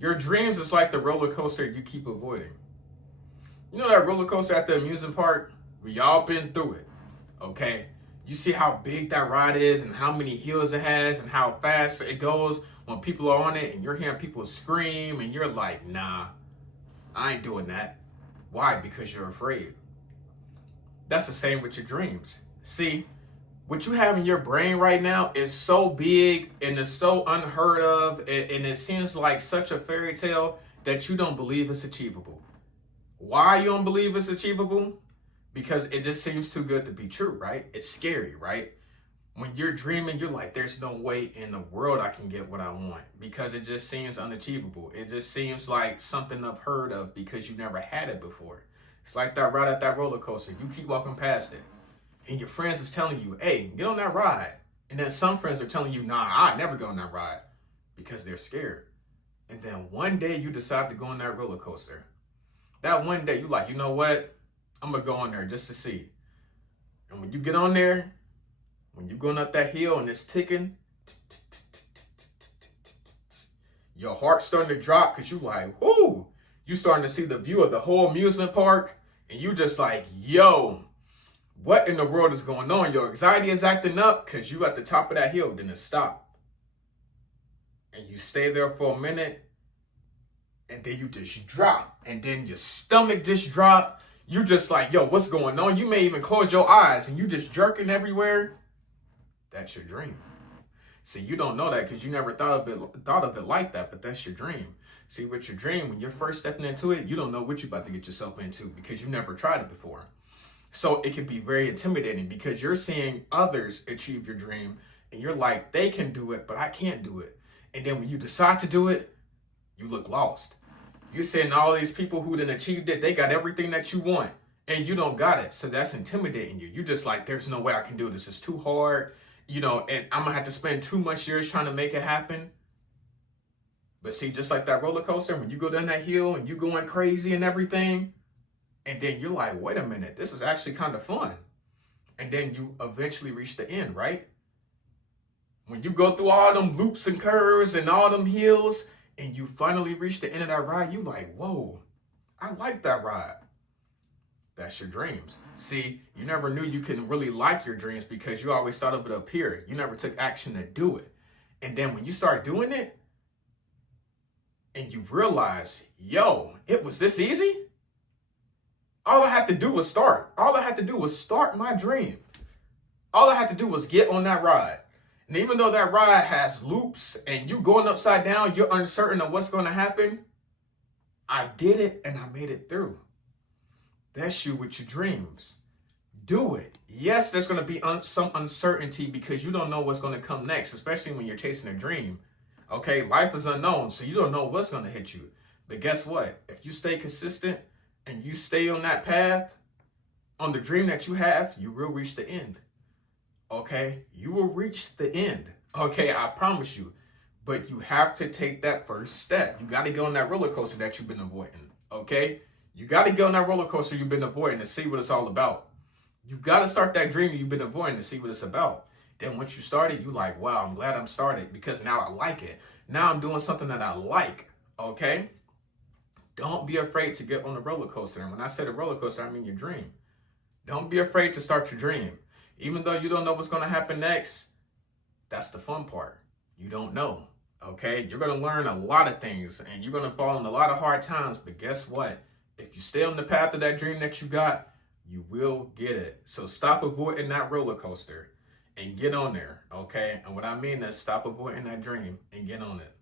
Your dreams is like the roller coaster you keep avoiding. You know that roller coaster at the amusement park? We all been through it, okay? You see how big that ride is and how many hills it has and how fast it goes when people are on it and you're hearing people scream and you're like, nah, I ain't doing that. Why? Because you're afraid. That's the same with your dreams. See, what you have in your brain right now is so big and it's so unheard of and it seems like such a fairy tale that you don't believe it's achievable. Why you don't believe it's achievable? Because it just seems too good to be true, right? It's scary, right? When you're dreaming, you're like, there's no way in the world I can get what I want because it just seems unachievable. It just seems like something unheard of because you never had it before. It's like that ride at that roller coaster. You keep walking past it and your friends is telling you, hey, get on that ride. And then some friends are telling you, nah, I never go on that ride because they're scared. And then one day you decide to go on that roller coaster. That one day you like, you know what? I'm going to go on there just to see. And when you get on there, when you're going up that hill and it's ticking, your heart's starting to drop because you're like, whoo, you starting to see the view of the whole amusement park. And you just like, yo, what in the world is going on? Your anxiety is acting up because you at the top of that hill, then it stop. And you stay there for a minute. And then you just drop. And then your stomach just drop. You just like, yo, what's going on? You may even close your eyes and you just jerking everywhere. That's your dream. See, you don't know that because you never thought of it like that, but that's your dream. See, with your dream, when you're first stepping into it, you don't know what you're about to get yourself into because you've never tried it before. So it can be very intimidating because you're seeing others achieve your dream and you're like, they can do it, but I can't do it. And then when you decide to do it, you look lost. You're seeing all these people who done achieved it, they got everything that you want and you don't got it. So that's intimidating you. You're just like, there's no way I can do this. It's too hard, you know, and I'm gonna have to spend too much years trying to make it happen. But see, just like that roller coaster, when you go down that hill and you going crazy and everything, and then you're like, wait a minute, this is actually kind of fun. And then you eventually reach the end, right? When you go through all them loops and curves and all them hills, and you finally reach the end of that ride, you like, whoa, I like that ride. That's your dreams. See, you never knew you couldn't really like your dreams because you always thought of it up here. You never took action to do it. And then when you start doing it, and you realize, yo, it was this easy? All I had to do was start. All I had to do was start my dream. All I had to do was get on that ride. And even though that ride has loops and you going upside down, you're uncertain of what's going to happen. I did it and I made it through. That's you with your dreams. Do it. Yes, there's going to be some uncertainty because you don't know what's going to come next, especially when you're chasing a dream. Okay, life is unknown, so you don't know what's going to hit you. But guess what? If you stay consistent and you stay on that path, on the dream that you have, you will reach the end. Okay, you will reach the end. Okay, I promise you. But you have to take that first step. You got to go on that roller coaster that you've been avoiding. Okay, you got to go on that roller coaster you've been avoiding to see what it's all about. You got to start that dream you've been avoiding to see what it's about. Then once you start it, you like, wow, I'm glad I'm started because now I like it. Now I'm doing something that I like. Okay, don't be afraid to get on the roller coaster. And when I say the roller coaster, I mean your dream. Don't be afraid to start your dream. Even though you don't know what's going to happen next, that's the fun part. You don't know, okay? You're going to learn a lot of things and you're going to fall in a lot of hard times. But guess what? If you stay on the path of that dream that you got, you will get it. So stop avoiding that roller coaster and get on there, okay? And what I mean is stop avoiding that dream and get on it.